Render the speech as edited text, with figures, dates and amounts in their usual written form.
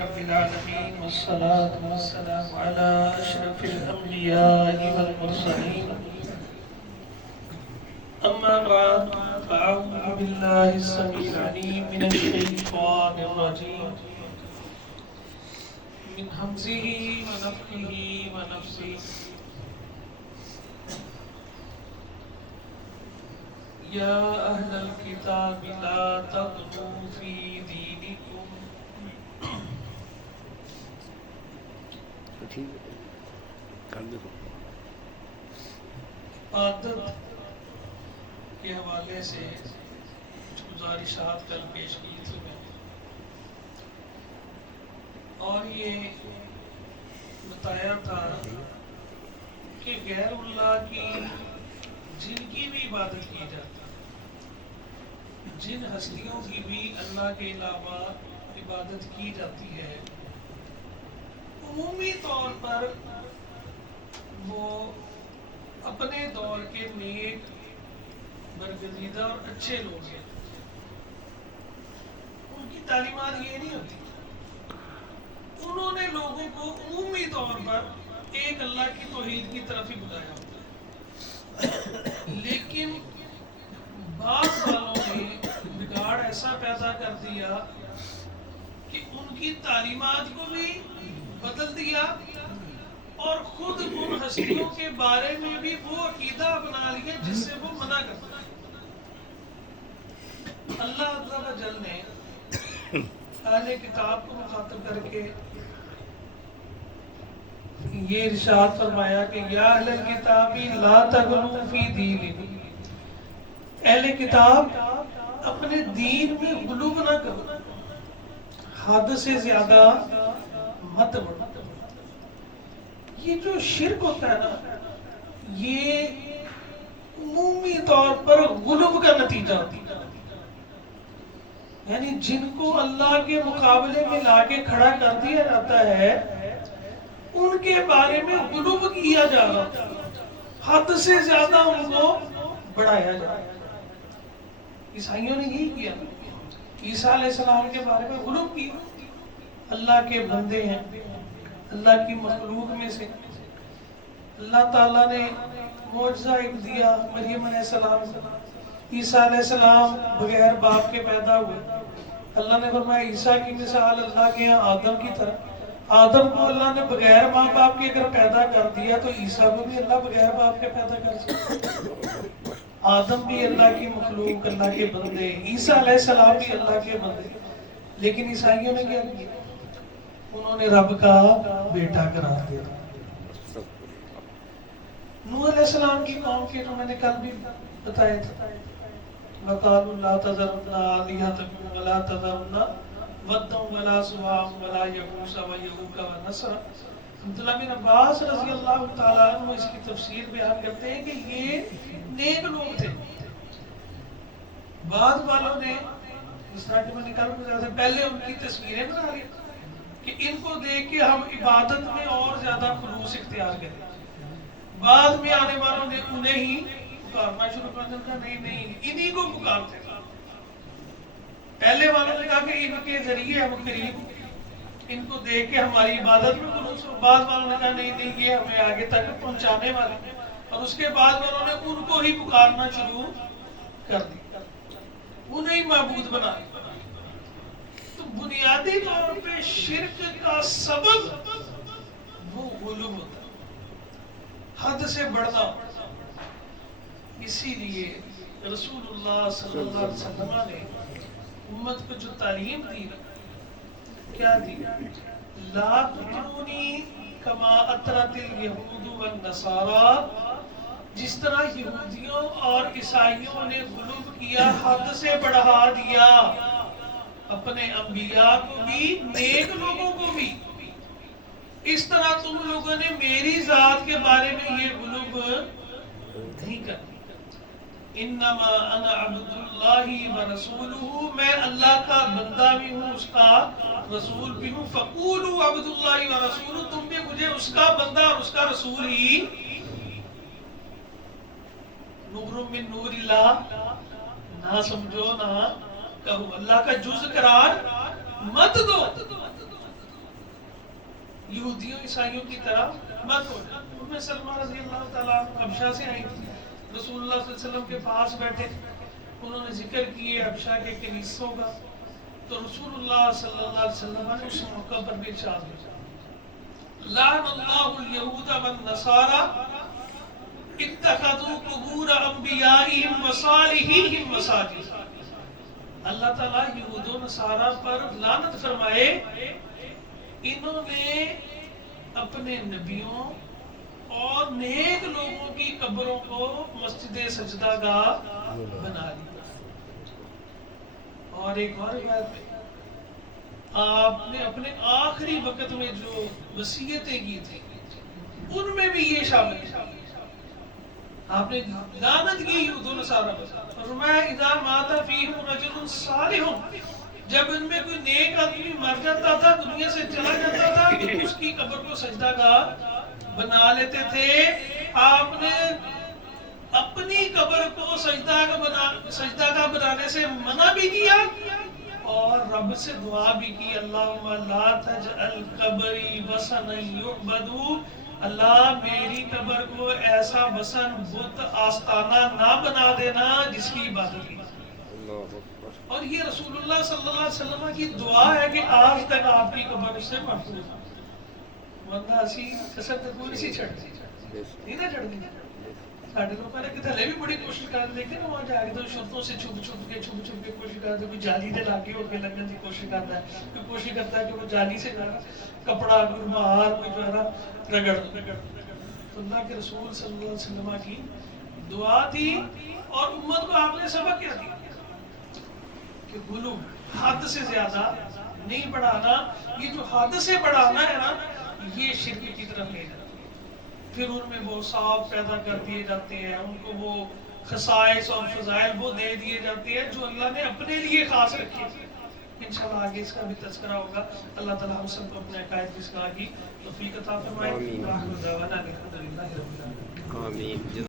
رب العالمين والصلاة والسلام على أشرف الأنبياء والمرسلين أما بعد فأعوذ بالله السميع العليم من الشيطان الرجيم من همزه ونفخه ونفثه يا أهل الكتاب لا تغلوا في دينكم عادت کے حوالے سے کچھ گزارشات کل پیش کی تھی میں نے، اور یہ بتایا تھا کہ غیر اللہ کی جن کی بھی عبادت کی جاتی ہے، جن ہستیوں کی بھی اللہ کے علاوہ عبادت کی جاتی ہے، عمومی طور پر وہ اپنے دور کے نیک برگزیدہ اور اچھے لوگ ہیں، ان کی تعلیمات یہ نہیں ہوتی، انہوں نے لوگوں کو عمومی طور پر ایک اللہ کی توحید کی طرف ہی بلایا ہوتا ہے، لیکن بعض والوں نے بگاڑ ایسا پیدا کر دیا کہ ان کی تعلیمات کو بھی بدل دیا اور خود ان ہستیوں کے بارے میں بھی وہ عقیدہ اپنا لیا جس سے وہ منع کرتا ہے۔ اللہ عز و جل نے اہل کتاب کو مخاطب کر کے یہ ارشاد فرمایا کہ یا اہل الکتاب لا تغلوا فی دینکم، اہل کتاب اپنے دین میں غلو نہ کرو، حد سے زیادہ مت بڑھو۔ یہ جو شرک ہوتا ہے نا، یہ عمومی طور پر غلو کا نتیجہ ہوتا ہے، یعنی جن کو اللہ کے مقابلے میں لا کے کھڑا کر دیا جاتا ہے ان کے بارے میں غلو کیا جا رہا ہے، حد سے زیادہ ان کو بڑھایا جا رہا ہے۔ عیسائیوں نے یہی کیا، عیسیٰ علیہ السلام کے بارے میں غلو کیا، اللہ کے بندے ہیں، اللہ کی مخلوق میں سے اللہ تعالیٰ نے معجزہ ایک دیا مریم علیہ السلام کو، عیسیٰ علیہ السلام بغیر باپ کے پیدا ہوئے، اللہ نے فرمایا عیسیٰ کی مثال اللہ کے یہاں آدم کی طرح، آدم کو اللہ نے بغیر ماں باپ کے اگر پیدا کر دیا تو عیسیٰ کو بھی اللہ بغیر باپ کے پیدا کر سکتا، آدم بھی اللہ کی مخلوق، اللہ کے بندے، عیسیٰ علیہ السلام بھی اللہ کے بندے، لیکن عیسائیوں نے کیا کیا؟ انہوں نے رب کا بیٹا قرار دیا۔ نوح علیہ السلام کی قوم کے انہوں نے کل بھی بتایا تھا، وَقَالُوا لَا تَذَرُنَّ آلِهَتَكُمْ وَلَا تَذَرُنَّ وَدًّا وَلَا سُوَاعًا وَلَا يَغُوثَ وَيَعُوقَ وَنَسْرًا۔ عبداللہ بن عباس رضی اللہ تعالیٰ عنہ اس کی تفسیر بیان کرتے ہیں کہ یہ نیک لوگ تھے۔ بعد والوں نے اس طرح کہ میں نے کل بتایا تھا، پہلے ان کی تصویریں بنا لی کہ ان کو دیکھ کے ہم عبادت میں اور زیادہ خلوص اختیار کریں، بعد میں آنے والوں نے انہیں ہی پکارنا شروع کر دیا، نہیں نہیں انہی کو پکارتے تھے۔ پہلے والوں نے کہا کہ ان کے ذریعے ہم قریب، ان کو دیکھ کے ہماری عبادت میں خلوص ہو، بعد والوں نے کہا نہیں نہیں یہ ہمیں آگے تک پہنچانے والے، اور اس کے بعد والوں نے ان کو ہی پکارنا شروع کر دیا، انہیں معبود بنا دیا۔ تو بنیادی طور پہ شرک کا سبب وہ غلو ہوتا ہے، حد سے بڑھنا۔ اسی لیے رسول اللہ صلی اللہ علیہ وسلم نے امت کو جو تعلیم دی کیا دی؟ لا تطرونی کما اطرت الیہود والنصارى، جس طرح یہودیوں اور عیسائیوں نے غلو کیا، حد سے بڑھا دیا اپنے انبیاء کو بھی نیک لوگوں کو بھی، اس طرح تم لوگوں نے میری ذات کے بارے میں یہ غلو نہیں کرنا۔ انما انا عبد اللہ ورسولہ، میں اللہ کا بندہ بھی ہوں اس کا رسول بھی ہوں، فقولوا عبد اللہ ورسولہ، تم بھی مجھے اس کا بندہ اور اس کا رسول ہی نور من نور اللہ نہ سمجھو نہ کہو، اللہ کا جز قرار مت دو، یہودیوں عیسائیوں کی طرح مت ہو جائے. ام سلمہ رضی اللہ تعالیٰ عنہ حبشہ سے آئی تھی, رسول اللہ صلی اللہ علیہ وسلم کے پاس بیٹھے, انہوں نے ذکر کیے حبشہ کے کنیسوں کا, تو رسول اللہ صلی اللہ علیہ وسلم نے اس موقع پر بھی ارشاد کیا, لعن اللہ الیہود والنصارى اتخذوا قبور انبیائہم وصالحیہم مساجد. اللہ تعالیٰ یہود و نصارہ پر لعنت فرمائے, انہوں نے اپنے نبیوں اور نیک لوگوں کی قبروں کو مسجد سجدہ گاہ بنا لیا. اور ایک اور بات ہے, آپ نے اپنے آخری وقت میں جو وصیتیں کی تھی ان میں بھی یہ شامل ہے. آپ نے لعنت کی یہود و نصارہ پر, فرمایا اذا مات فیہم رجل صالح, جب ان میں کوئی نیک آدمی مر جاتا تھا, دنیا سے چلا جاتا تھا, تو اس کی قبر کو سجدہ گاہ بنا لیتے تھے. آپ نے اپنی قبر کو سجدہ گاہ بنانے سے منع بھی کیا اور رب سے دعا بھی کی, اللہم لا تجعل قبری وثنا یعبد, اللہ میری قبر کو ایسا وثن بت آستانہ نہ بنا دینا جس کی عبادت کی. اور یہ رسول اللہ صلی اللہ علیہ وسلم کی دعا ہے کہ آج تک آپ کی قبر اس سے محفوظ ہے, ورنہ اسی قسم تک کوئی نہیں چھڑ نہیں نہ چڑھ گئی. ساڑھے لوگ پہلے کہ تھلے بھی بڑی کوشش کرتے, لیکن وہاں جا کے تو شرطوں سے چھپ کے کوشش کرتے, کوئی جالی دے لاکے ہو کے لگنے کی کوشش کرتا ہے, کوئی کوشش کرتا ہے کہ وہ جالی سے جو ہے کپڑا رومال کوئی جو ہے نا رگڑ. تو اللہ کے رسول صلی اللہ علیہ وسلم کی دعا تھی, اور امت کو آپ نے سبق کیا دیا کہ غلو حد سے زیادہ نہیں بڑھانا. یہ جو حد سے بڑھانا ہے نا, یہ شرک کی طرف لے جاتا ہے. پھر ان میں وہ صاف پیدا کر دیے جاتے ہیں, ان کو وہ خصائص اور فضائل وہ دے دیے جاتے ہیں جو اللہ نے اپنے لیے خاص رکھے. انشاءاللہ آگے اس کا بھی تذکرہ ہوگا. اللہ تعالیٰ ہم سب کو اپنے عقائد کی اصلاح کی توفیق عطا فرمائے. آمین.